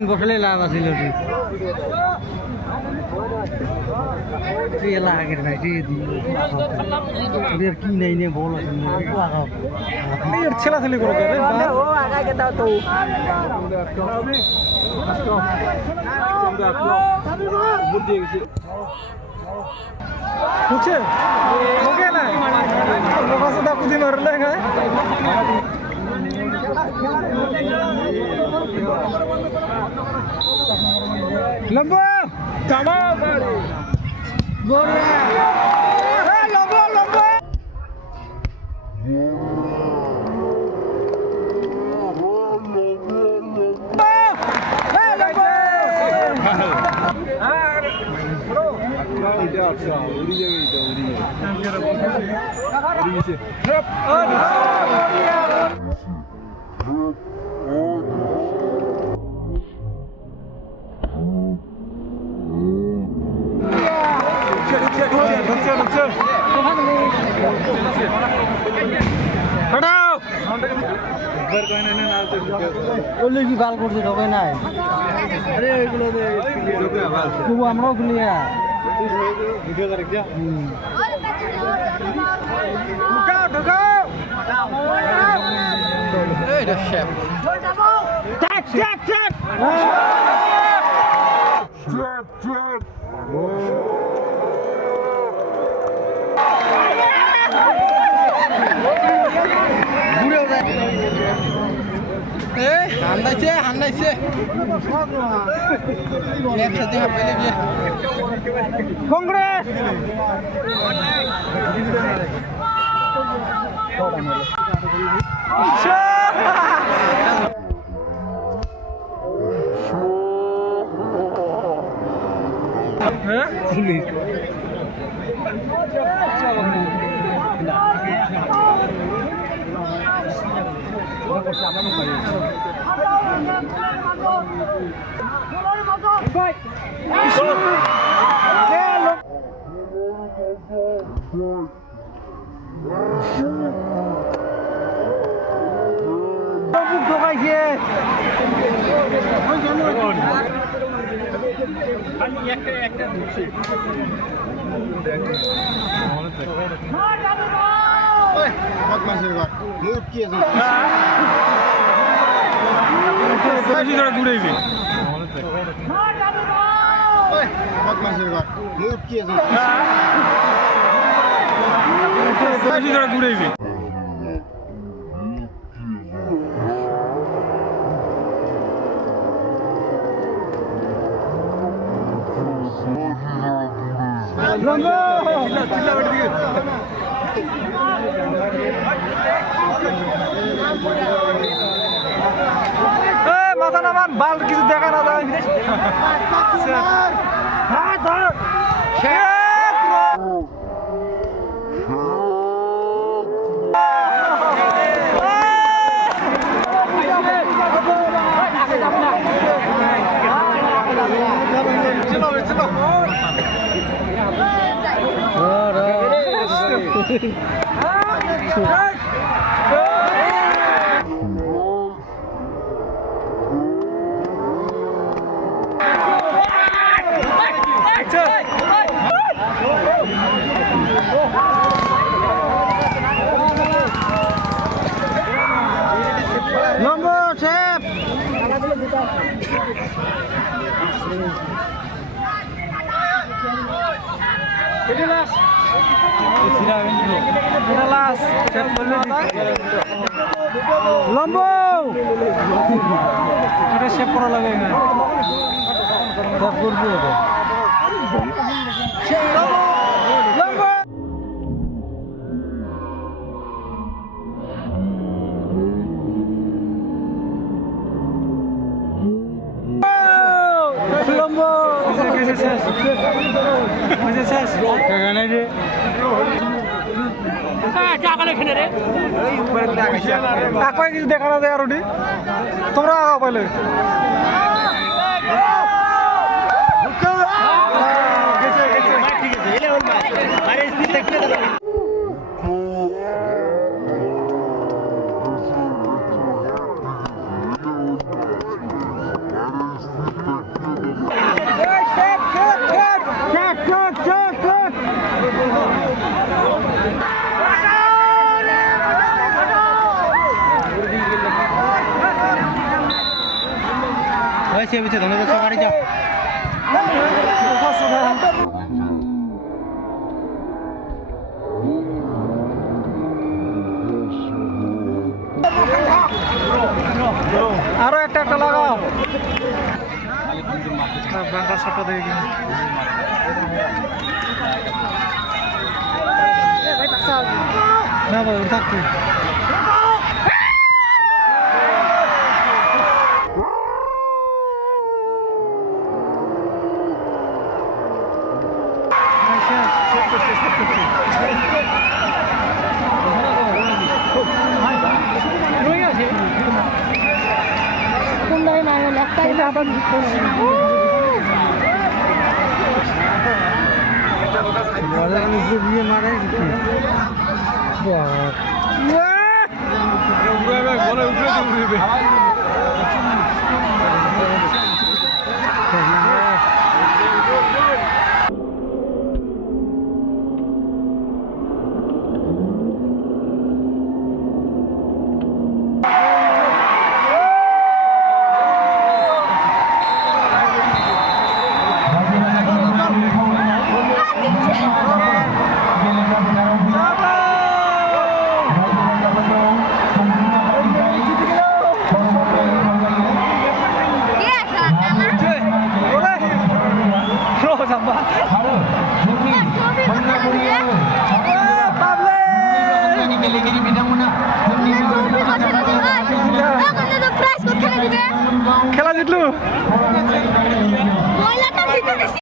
বসলে লাভ আছিল আগের ভাই কি নেই নে বল ছেলাছেলি করে বুঝছে ওকে না কুদি মারলে লম্বা জামা বড় লম্বা লম্বা কি ভাল করছে ঢোকে নাই তবু আমরাও খুলিয়া হান্দাইছে একসাথে হাঁপাইলে গিয়ে কংগ্রেস মাথা নামান বাল কিছু দেখা না যায় লম্বো এটা শেপ করা লাগে না করবো কিছু দেখা না যায় আর তোমরা পাইলে হয়েছে বুঝছে ধন্যবাদ সবারই যা আরো একটা একটা লাগাও ব্যাংকার সাপটা দেখে না ভাই ওটা থাকবে কোনটাই মারো একটাই আবার মারে খেলা জিতলু